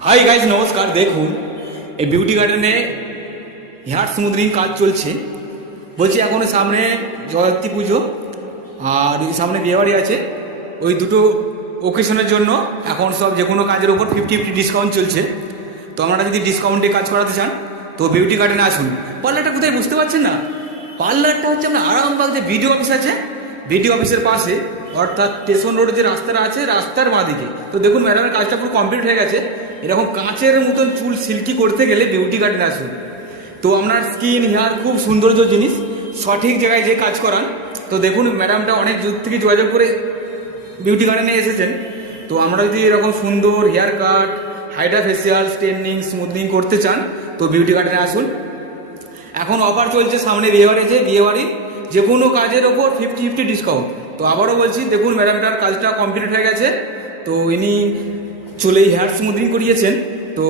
Hi guys নমস্কার। দেখুন এই বিউটি গার্ডেনে হেয়ার স্মুথনিং কাজ চলছে। বলছি এখন সামনে জয়ন্তী পুজো আর সামনে বিয়েবাড়ি আছে, ওই দুটো ওকেশনের জন্য এখন সব যে কোনো কাজের উপর 50-50 ডিসকাউন্ট চলছে। তো আপনারা যদি ডিসকাউন্টে কাজ করাতে চান তো বিউটি গার্ডেনে আসুন। পার্লারটা কোথায় বুঝতে পারছেন না? পার্লারটা হচ্ছে আপনার আরামবাগ যে বিডিও অফিস আছে, বিডিও অফিসের পাশে, অর্থাৎ স্টেশন রোডে যে রাস্তাটা আছে রাস্তার বাঁদিকে। তো দেখুন ম্যাডামের কাজটা পুরো কমপ্লিট হয়ে গেছে। এরকম কাঁচের মতন চুল সিল্কি করতে গেলে বিউটি গার্ডেনে আসুন। তো আপনার স্কিন হেয়ার খুব সৌন্দর্য জিনিস, সঠিক জায়গায় যে কাজ করান। তো দেখুন ম্যাডামটা অনেক দূর থেকে যোগাযোগ করে বিউটি গার্ডেনে এসেছেন। তো আমরা যদি এরকম সুন্দর haircut, hydra facial, straightening, smoothing করতে চান তো বিউটি গার্ডেনে আসুন। এখন অফার চলছে, সামনে বিয়েবাড়ি আছে, বিয়েবাড়ি যে কোনো কাজের ওপর 50-50 ডিসকাউন্ট। তো আবারও বলছি, দেখুন ম্যাডামটার কাজটা কমপ্লিট হয়ে গেছে। তো ইনি চলেই হেয়ার স্মুথনিং করিয়েছেন। তো